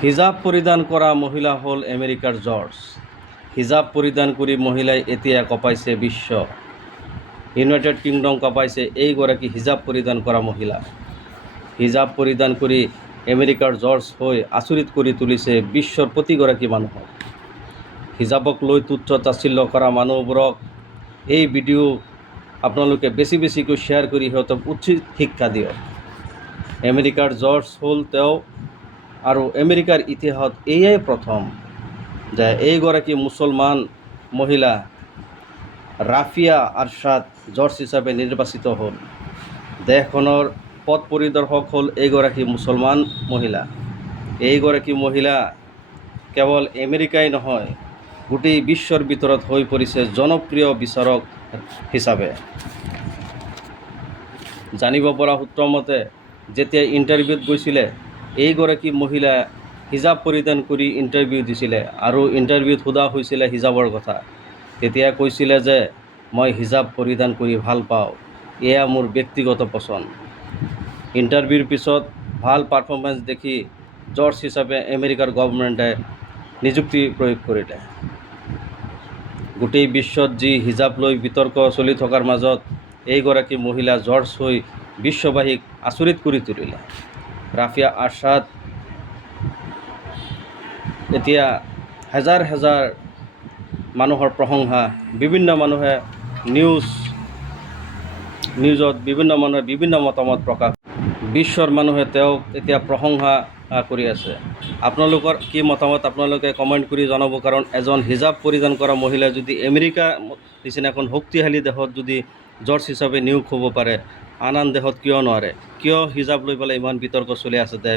হিজাব পৰিধান কৰা মহিলা হ'ল আমেৰিকাৰ জৰ্জ হিজাব পৰিধান কৰি মহিলাই এতিয়া কঁপাইছে বিশ্ব। ইউনাইটেড কিংডম কঁপাইছে এইগৰাকী হিজাব পৰিধান কৰা মহিলা। হিজাব পৰিধান কৰি আমেৰিকাৰ জৰ্জ হৈ আচৰিত কৰি তুলিছে বিশ্বৰ প্ৰতিগৰাকী মানুহক। হিজাবক লৈ তুচ্ছ তাচ্ছিল্য কৰা মানুহবোৰক এই ভিডিঅ' আপোনালোকে বেছি বেছিকৈ শ্বেয়াৰ কৰি সিহঁতক উচিত শিক্ষা দিয়ক। আমেৰিকাৰ জৰ্জ হ'ল তেওঁ আৰু আমেৰিকাৰ ইতিহাসত এয়াই প্ৰথম যে এইগৰাকী মুছলমান মহিলা ৰাফিয়া আৰশ্বাদ জৰ্জ হিচাপে নিৰ্বাচিত হ'ল। দেশখনৰ পথ পৰিদৰ্শক হ'ল এইগৰাকী মুছলমান মহিলা। এইগৰাকী মহিলা কেৱল আমেৰিকাই নহয়, গোটেই বিশ্বৰ ভিতৰত হৈ পৰিছে জনপ্ৰিয় বিচাৰক হিচাপে। জানিব পৰা সূত্ৰমতে, যেতিয়া ইণ্টাৰভিউত গৈছিলে এইগৰাকী মহিলা হিজাব পৰিধান কৰি ইণ্টাৰভিউ দিছিলে আৰু ইণ্টাৰভিউত সোধা হৈছিলে হিজাবৰ কথা। তেতিয়া কৈছিলে যে, মই হিজাব পৰিধান কৰি ভালো পাওঁ। এয়া মোৰ ব্যক্তিগত পচন্দ। ইণ্টাৰভিউৰ পিছত ভালো পাৰফৰ্মেঞ্চ দেখি জৰ্জ হিচাপে আমেৰিকাৰ গভৰ্ণমেণ্টে নিযুক্তি প্ৰয়োগ কৰিলে। গোটেই বিশ্বত যি হিজাব লৈ বিতৰ্ক চলি থকাৰ মাজত, এইগৰাকী মহিলা জৰ্জ হৈ বিশ্ববাসীক আচৰিত কৰি তুলিলে। ৰাফিয়া আৰশ্বাদ এতিয়া হেজাৰ হেজাৰ মানুহৰ প্ৰশংসা বিভিন্ন মানুহে নিউজ নিউজত বিভিন্ন মানুহে বিভিন্ন মতামত প্ৰকাশ। বিশ্বৰ মানুহে তেওঁক এতিয়া প্ৰশংসা কৰি আছে। আপোনালোকৰ কি মতামত আপোনালোকে কমেণ্ট কৰি জনাব? কাৰণ এজন হিজাব পৰিধান কৰা মহিলা যদি আমেৰিকা নিচিনা এখন শক্তিশালী দেশত যদি জৰ্জ হিচাপে নিয়োগ হ'ব পাৰে আন আন দেশত কিয় নোৱাৰে? কিয় হিজাব লৈ পেলাই ইমান বিতৰ্ক চলি আছে দে